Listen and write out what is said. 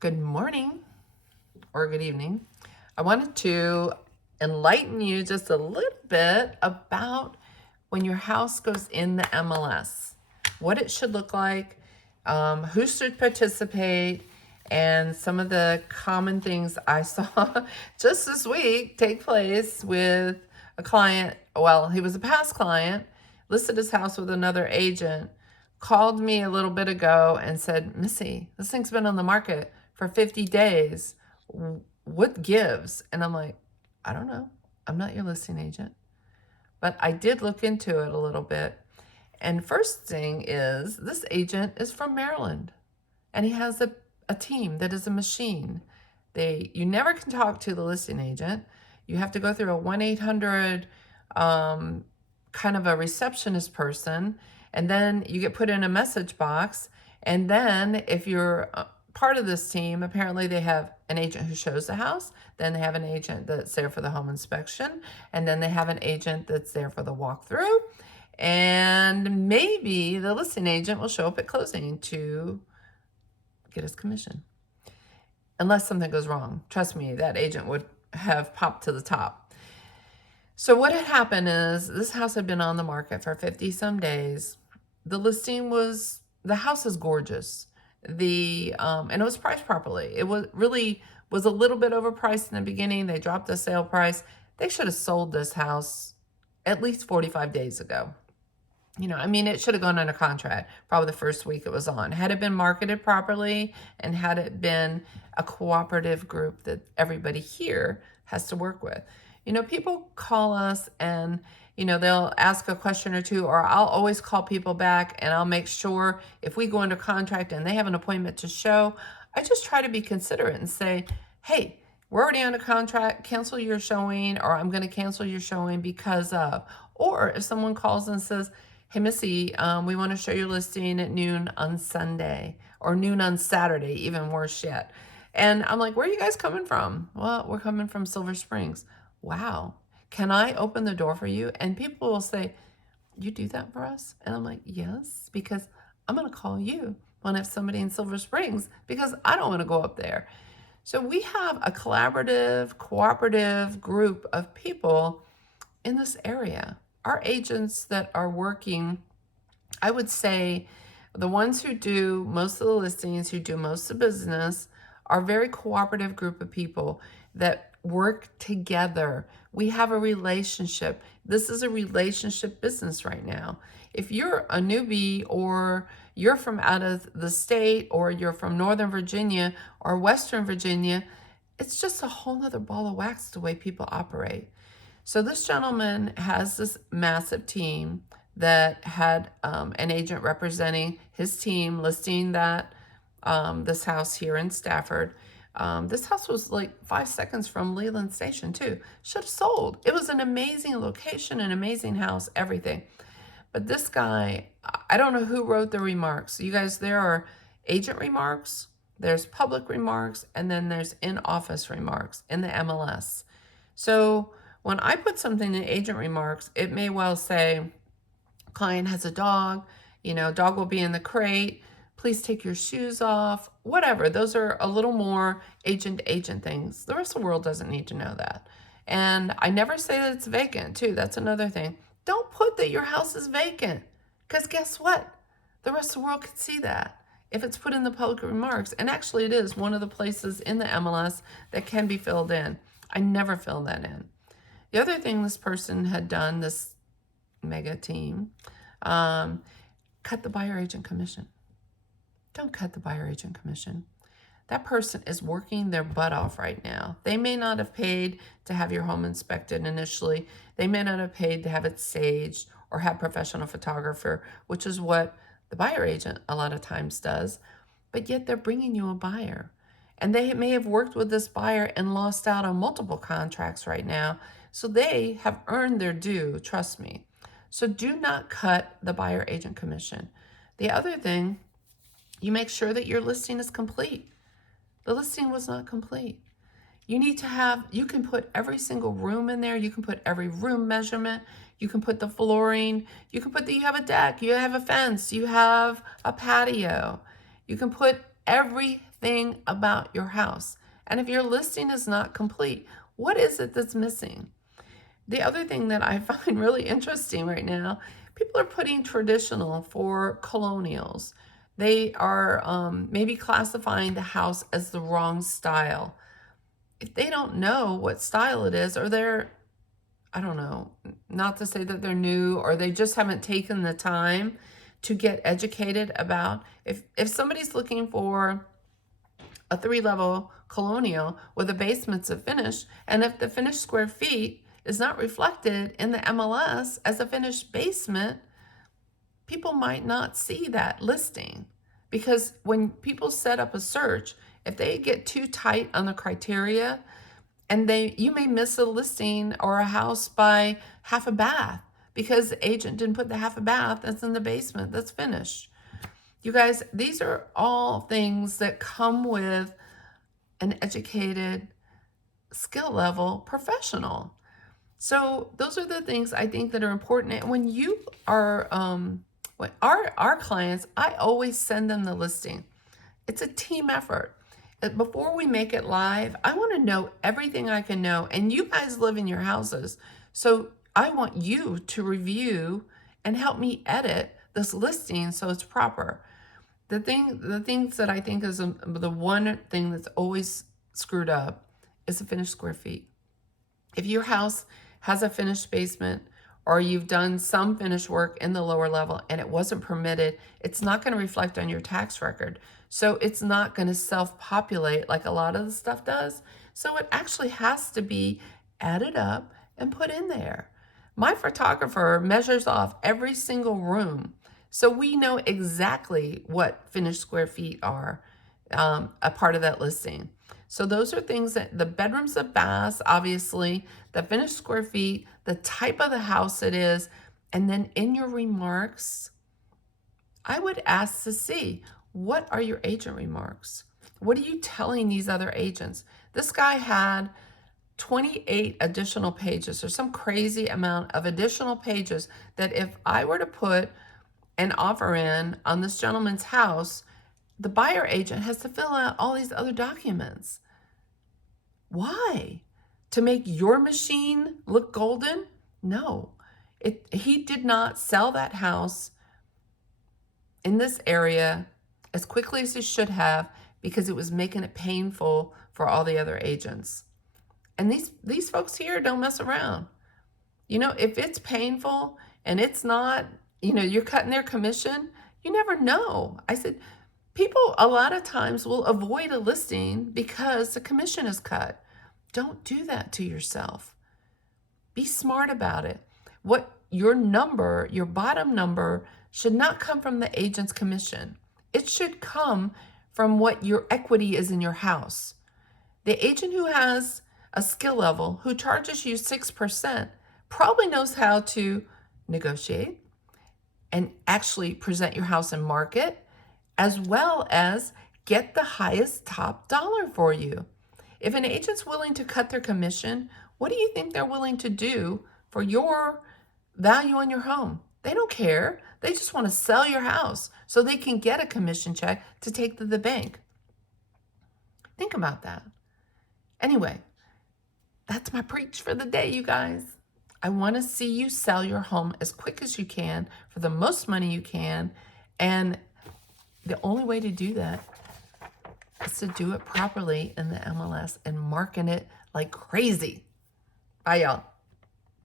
Good morning or good evening. I wanted to enlighten you just a little bit about when your house goes in the MLS, what it should look like, who should participate, and some of the common things I saw just this week take place with a client. Well, he was a past client, listed his house with another agent, called me a little bit ago and said, Missy, this thing's been on the market for 50 days. What gives? And I'm like, I don't know. I'm not your listing agent. But I did look into it a little bit. And first thing is, this agent is from Maryland. And he has a team that is a machine. You never can talk to the listing agent. You have to go through a 1-800 kind of a receptionist person. And then you get put in a message box. And then if you're part of this team, apparently they have an agent who shows the house, then they have an agent that's there for the home inspection, and then they have an agent that's there for the walkthrough, and maybe the listing agent will show up at closing to get his commission. Unless something goes wrong. Trust me, that agent would have popped to the top. So what had happened is this house had been on the market for 50 some days. The house is gorgeous. And it was priced properly. It was a little bit overpriced in the beginning. They dropped the sale price. They should have sold this house at least 45 days ago. It should have gone under contract probably the first week it was on. Had it been marketed properly and had it been a cooperative group that everybody here has to work with. People call us and they'll ask a question or two, or I'll always call people back and I'll make sure if we go under contract and they have an appointment to show, I just try to be considerate and say, hey, we're already under contract, cancel your showing, or I'm going to cancel your showing because of. Or if someone calls and says, hey, Missy, we want to show your listing at noon on Sunday or noon on Saturday, even worse yet. And I'm like, where are you guys coming from? Well, we're coming from Silver Springs. Wow. Can I open the door for you? And people will say, you do that for us? And I'm like, yes, because I'm going to call you when I have somebody in Silver Springs because I don't want to go up there. So we have a collaborative, cooperative group of people in this area. Our agents that are working, I would say the ones who do most of the listings, who do most of the business, are a very cooperative group of people that work together. We have a relationship. This is a relationship business right now. If you're a newbie or you're from out of the state or you're from Northern Virginia or Western Virginia, it's just a whole nother ball of wax the way people operate. So this gentleman has this massive team that had an agent representing his team listing that this house here in Stafford. This house was like 5 seconds from Leland Station too. Should have sold. It was an amazing location, an amazing house, everything. But this guy, I don't know who wrote the remarks. You guys, there are agent remarks, there's public remarks, and then there's in-office remarks in the MLS. So when I put something in agent remarks, it may well say, client has a dog, dog will be in the crate, please take your shoes off, whatever. Those are a little more agent things. The rest of the world doesn't need to know that. And I never say that it's vacant too. That's another thing. Don't put that your house is vacant because guess what? The rest of the world could see that if it's put in the public remarks. And actually it is one of the places in the MLS that can be filled in. I never fill that in. The other thing this person had done, this mega team, cut the buyer agent commission. Don't cut the buyer agent commission. That person is working their butt off right now. They may not have paid to have your home inspected initially. They may not have paid to have it staged or have professional photographer, which is what the buyer agent a lot of times does. But yet they're bringing you a buyer. And they may have worked with this buyer and lost out on multiple contracts right now. So they have earned their due, trust me. So do not cut the buyer agent commission. The other thing, you make sure that your listing is complete. The listing was not complete. You can put every single room in there. You can put every room measurement. You can put the flooring. You can put that you have a deck. You have a fence. You have a patio. You can put everything thing about your house. And if your listing is not complete, what is it that's missing? The other thing that I find really interesting right now, people are putting traditional for colonials. They are maybe classifying the house as the wrong style. If they don't know what style it is, or they're, I don't know, not to say that they're new, or they just haven't taken the time to get educated about, if somebody's looking for a 3-level colonial with the basements of finished, and if the finished square feet is not reflected in the MLS as a finished basement, people might not see that listing. Because when people set up a search, if they get too tight on the criteria, and you may miss a listing or a house by half a bath because the agent didn't put the half a bath that's in the basement that's finished. You guys, these are all things that come with an educated, skill level professional. So those are the things I think that are important. And when you are, when our clients, I always send them the listing. It's a team effort. Before we make it live, I want to know everything I can know. And you guys live in your houses. So I want you to review and help me edit this listing so it's proper. The things that I think is the one thing that's always screwed up is the finished square feet. If your house has a finished basement, or you've done some finished work in the lower level and it wasn't permitted, it's not going to reflect on your tax record. So it's not going to self-populate like a lot of the stuff does. So it actually has to be added up and put in there. My photographer measures off every single room, so we know exactly what finished square feet are a part of that listing. So those are things that the bedrooms, the baths, obviously, the finished square feet, the type of the house it is, and then in your remarks, I would ask to see, what are your agent remarks? What are you telling these other agents? This guy had 28 additional pages, or some crazy amount of additional pages that if I were to put an offer in on this gentleman's house, the buyer agent has to fill out all these other documents. Why? To make your machine look golden? No. He did not sell that house in this area as quickly as he should have, because it was making it painful for all the other agents. And these folks here don't mess around. You know, if it's painful and it's not, you know, you're cutting their commission, you never know. I said, people a lot of times will avoid a listing because the commission is cut. Don't do that to yourself. Be smart about it. What your number, your bottom number, should not come from the agent's commission. It should come from what your equity is in your house. The agent who has a skill level, who charges you 6%, probably knows how to negotiate and actually present your house and market, as well as get the highest top dollar for you. If an agent's willing to cut their commission, what do you think they're willing to do for your value on your home? They don't care. They just want to sell your house so they can get a commission check to take to the bank. Think about that. Anyway, that's my preach for the day, you guys. I want to see you sell your home as quick as you can for the most money you can. And the only way to do that is to do it properly in the MLS and market it like crazy. Bye, y'all.